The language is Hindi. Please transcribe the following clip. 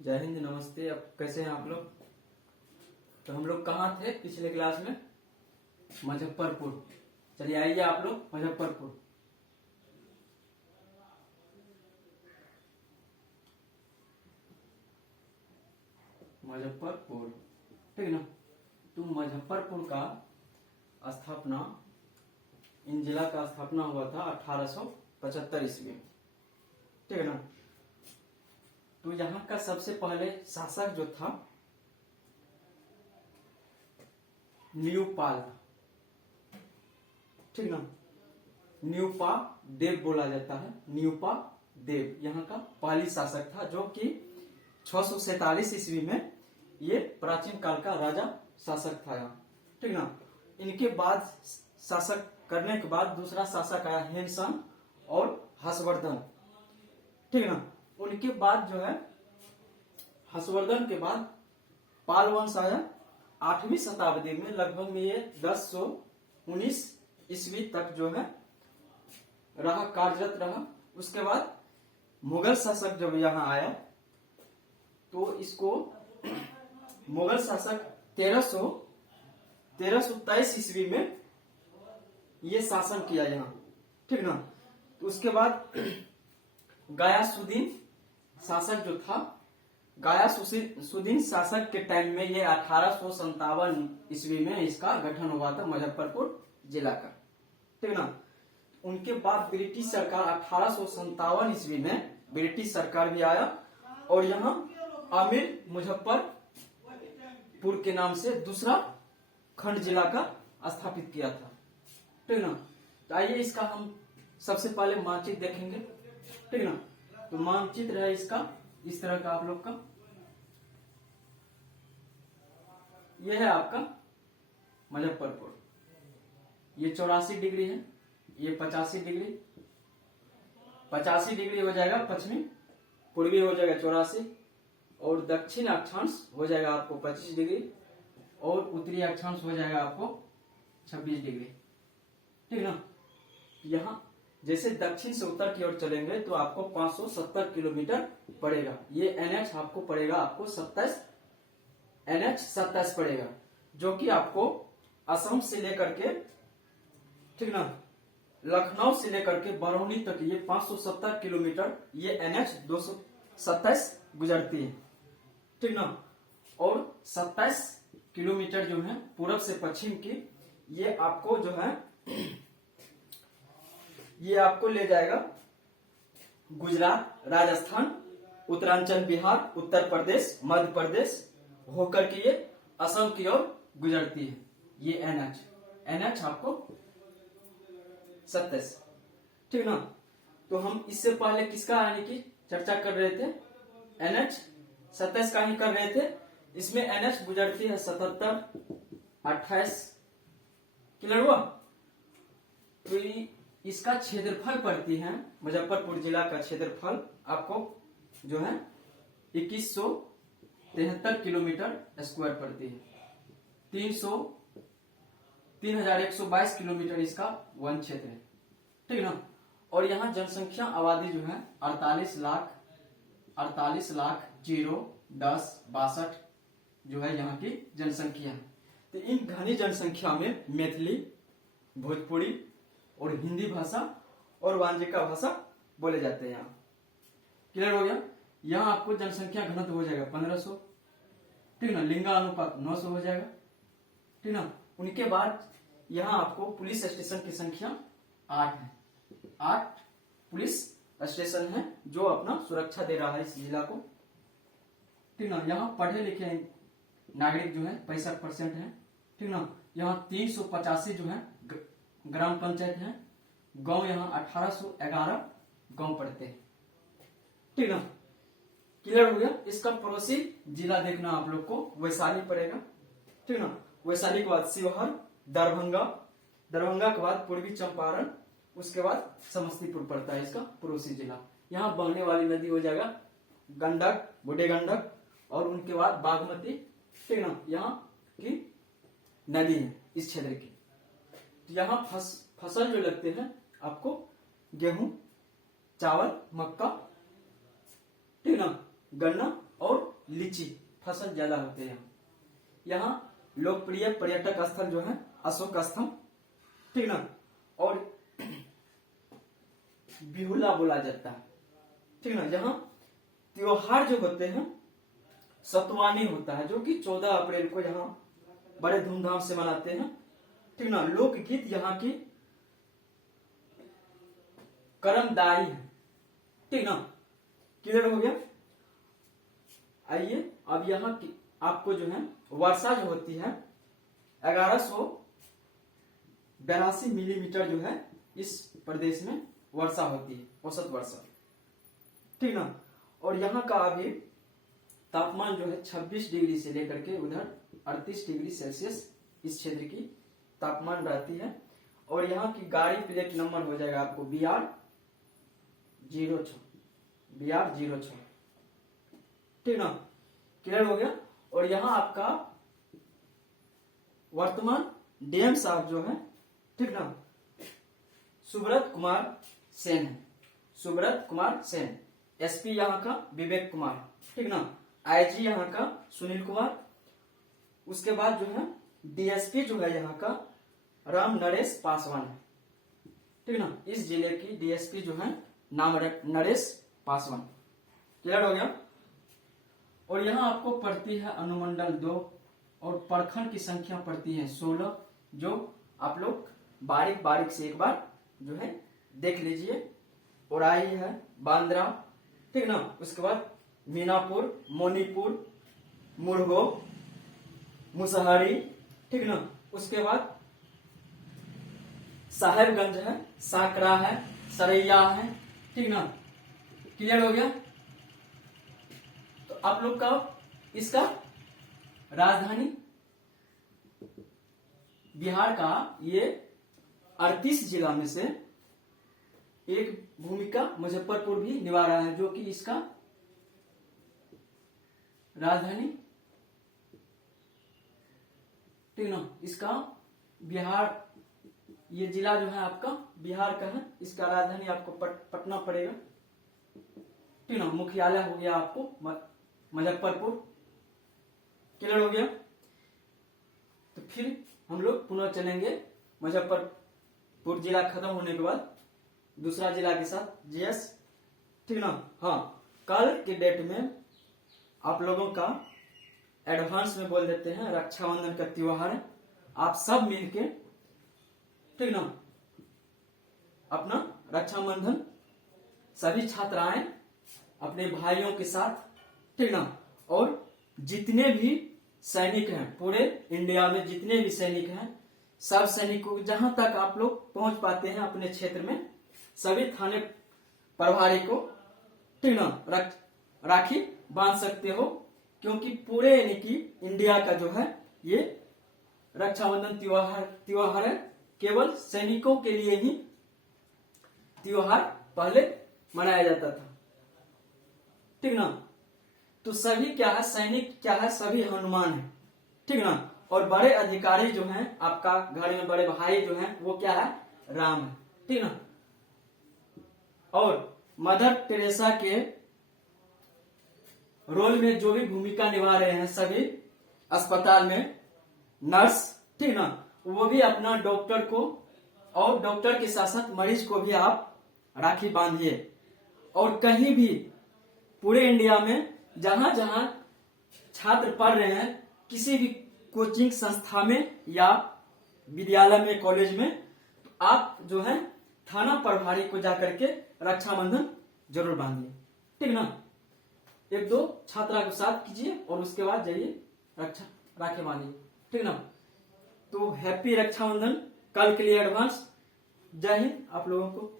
जय हिंद, नमस्ते। अब कैसे हैं आप लोग? तो हम लोग कहाँ थे पिछले क्लास में? मुजफ्फरपुर। चलिए आइए आप लोग मुजफ्फरपुर। मुजफ्फरपुर, ठीक ना? तो मुजफ्फरपुर का स्थापना, इन जिला का स्थापना हुआ था 1875 ईस्वी में, ठीक है ना? तो यहाँ का सबसे पहले शासक जो था न्यूपाल, ठीक ना? न्यूपा देव बोला जाता है। न्यूपा देव यहाँ का पहली शासक था, जो कि 647 ईस्वी में ये प्राचीन काल का राजा शासक था यहाँ, ठीक ना? इनके बाद शासक करने के बाद दूसरा शासक आया हेनसन और हर्षवर्धन, ठीक ना? उनके बाद जो है हर्षवर्धन के बाद पाल वंश आया 8वीं शताब्दी में, लगभग में ये 1019 ईस्वी तक जो है रहा, कार्यरत रहा। उसके बाद मुगल शासक जब यहाँ आया तो इसको मुगल शासक 1323 ईस्वी में ये शासन किया यहाँ, ठीक ना? तो उसके बाद गयासुद्दीन शासक जो था, गयासुद्दीन शासक के टाइम में ये 1857 ईस्वी में इसका गठन हुआ था मुजफ्फरपुर जिला का, ठीक ना? उनके बाद ब्रिटिश सरकार 1857 ईस्वी में ब्रिटिश सरकार भी आया और यहाँ आमिर मुजफ्फरपुर के नाम से दूसरा खंड जिला का स्थापित किया था, ठीक ना? तो आइए इसका हम सबसे पहले मानचित्र देखेंगे, ठीक ना? तो मानचित्र है इसका इस तरह का, आप लोग का यह है आपका मुजफ्फरपुर। ये 84 डिग्री है, ये 85 डिग्री, 85 डिग्री हो जाएगा पश्चिमी, पूर्वी हो जाएगा 84 और दक्षिण अक्षांश हो जाएगा आपको 25 डिग्री और उत्तरी अक्षांश हो जाएगा आपको 26 डिग्री, ठीक ना? यहाँ जैसे दक्षिण से उत्तर की ओर चलेंगे तो आपको 570 किलोमीटर पड़ेगा। ये NH आपको पड़ेगा, आपको 27 NH 27 पड़ेगा, जो कि आपको असम से लेकर के, ठीक ना, लखनऊ से लेकर के बरौनी तक ये 570 किलोमीटर ये NH 227 गुजरती है, ठीक ना? और 27 किलोमीटर जो है पूरब से पश्चिम की, ये आपको जो है ये आपको ले जाएगा गुजरात, राजस्थान, उत्तरांचल बिहार, उत्तर प्रदेश, मध्य प्रदेश होकर के ये असम की ओर गुजरती है। ये NH आपको 27, ठीक ना? तो हम इससे पहले किसका यानी कि चर्चा कर रहे थे? NH 27 का ही कर रहे थे। इसमें NH गुजरती है 77, 28, क्लियर हुआ? तो इसका क्षेत्रफल पड़ती है, मुजफ्फरपुर जिला का क्षेत्रफल आपको जो है 2173 किलोमीटर स्क्वायर पड़ती है। 3122 किलोमीटर इसका वन क्षेत्र है, ठीक ना? और यहाँ जनसंख्या आबादी जो है 48 लाख 01062 जो है यहाँ की जनसंख्या है। तो इन घनी जनसंख्या में मैथिली, भोजपुरी और हिंदी भाषा और वांजिका भाषा बोले जाते हैं यहाँ, क्लियर हो गया? यहाँ आपको जनसंख्या घनत्व हो जाएगा 1500, ठीक ना? लिंगानुपात 900 हो जाएगा, ठीक ना? उनके बाद यहाँ आपको पुलिस स्टेशन की संख्या 8 है। 8 पुलिस स्टेशन है जो अपना सुरक्षा दे रहा है इस जिला को, ठीक ना? यहाँ पढ़े लिखे नागरिक जो है 65% है, ठीक ना? यहाँ 385 जो है ग्राम पंचायत है। गांव यहाँ 1811 गांव पड़ते हैं, ठीक ना? क्लियर हो गया? इसका पड़ोसी जिला देखना आप लोग को वैशाली पड़ेगा, ठीक ना? वैशाली के बाद शिवहर, दरभंगा के बाद पूर्वी चंपारण, उसके बाद समस्तीपुर पड़ता है इसका पड़ोसी जिला। यहाँ बहने वाली नदी हो जाएगा गंडक, बूढ़ी गंडक और उनके बाद बागमती, ठीक ना? यहाँ की नदी है इस क्षेत्र की। यहाँ फसल जो लगते हैं आपको गेहूं, चावल, मक्का, ठीक ना, गन्ना और लीची फसल ज्यादा होते हैं। यहाँ लोकप्रिय पर्यटक स्थल जो है अशोक स्तंभ, ठीक ना, और बिहुला बोला जाता है, ठीक ना। यहाँ त्योहार जो होते हैं सतुवानी होता है जो कि 14 अप्रैल को यहाँ बड़े धूमधाम से मनाते हैं, ठीक ना। लोकगीत यहाँ की कर्मदाई है, ठीक ना। क्लियर हो गया। आइए अब यहाँ की आपको जो है वर्षा जो होती है 1182 मिलीमीटर जो है इस प्रदेश में वर्षा होती है, औसत वर्षा, ठीक ना। और यहाँ का अभी तापमान जो है 26 डिग्री से लेकर के उधर 38 डिग्री सेल्सियस इस क्षेत्र की तापमान रहती है। और यहाँ की गाड़ी प्लेट नंबर हो जाएगा आपको BR06, ठीक ना। क्लियर हो गया। और यहाँ आपका वर्तमान डीएम साहब जो है, ठीक ना, सुब्रत कुमार सेन है, सुब्रत कुमार सेन। एसपी यहाँ का विवेक कुमार, ठीक ना। आईजी यहाँ का सुनील कुमार। उसके बाद जो है डीएसपी जो है यहाँ का राम नरेश पासवान है, ठीक ना। इस जिले की डीएसपी जो है नाम नरेश पासवान। क्लियर हो गया। और यहाँ आपको पड़ती है अनुमंडल 2 और प्रखंड की संख्या पड़ती है 16, जो आप लोग बारीक बारीक से एक बार जो है देख लीजिए। और आई है बांद्रा, ठीक ना। उसके बाद मीनापुर, मोनीपुर, मुरगो, मुसहरी, ठीक ना। उसके बाद साहेबगंज है, साकरा है, सरैया है, ठीक ना। क्लियर हो गया। तो आप लोग का इसका राजधानी बिहार का ये 38 जिला में से एक भूमिका मुजफ्फरपुर भी निभा रहा है, जो कि इसका राजधानी, ठीक ना। इसका बिहार, ये जिला जो है आपका बिहार का है, इसका राजधानी आपको पटना पड़ेगा, ठीक ना। मुख्यालय हो गया आपको मुजफ्फरपुर। क्लियर हो गया। तो फिर हम लोग पुनः चलेंगे मुजफ्फरपुर जिला खत्म होने के बाद दूसरा जिला के साथ जीएस, ठीक ना। हाँ, कल के डेट में आप लोगों का एडवांस में बोल देते हैं, रक्षाबंधन का त्योहार है। आप सब मिलके, ठीक ना, अपना रक्षाबंधन सभी छात्राएं अपने भाइयों के साथ, ठीक ना। और जितने भी सैनिक हैं पूरे इंडिया में, जितने भी सैनिक हैं, सब सैनिकों जहां तक आप लोग पहुंच पाते हैं अपने क्षेत्र में, सभी थाने प्रभारी को, ठीक ना, राखी बांध सकते हो। क्योंकि पूरे यानी कि इंडिया का जो है ये रक्षाबंधन त्योहार है, केवल सैनिकों के लिए ही त्योहार पहले मनाया जाता था, ठीक ना। तो सभी क्या है, सैनिक क्या है, सभी हनुमान है, ठीक ना। और बड़े अधिकारी जो हैं आपका घर में, बड़े भाई जो हैं वो क्या है, राम है, ठीक ना। और मदर टेरेसा के रोल में जो भी भूमिका निभा रहे हैं सभी अस्पताल में नर्स, ठीक ना, वो भी अपना डॉक्टर को, और डॉक्टर के साथ साथ मरीज को भी आप राखी बांधिए। और कहीं भी पूरे इंडिया में जहां जहां छात्र पढ़ रहे हैं, किसी भी कोचिंग संस्था में या विद्यालय में, कॉलेज में, तो आप जो है थाना प्रभारी को जाकर के रक्षाबंधन जरूर बांधिए, ठीक ना। 1-2 छात्रा को साथ कीजिए और उसके बाद जाइए राखी बांधिए, ठीक ना। तो हैप्पी रक्षाबंधन कल के लिए एडवांस। जय हिंद आप लोगों को।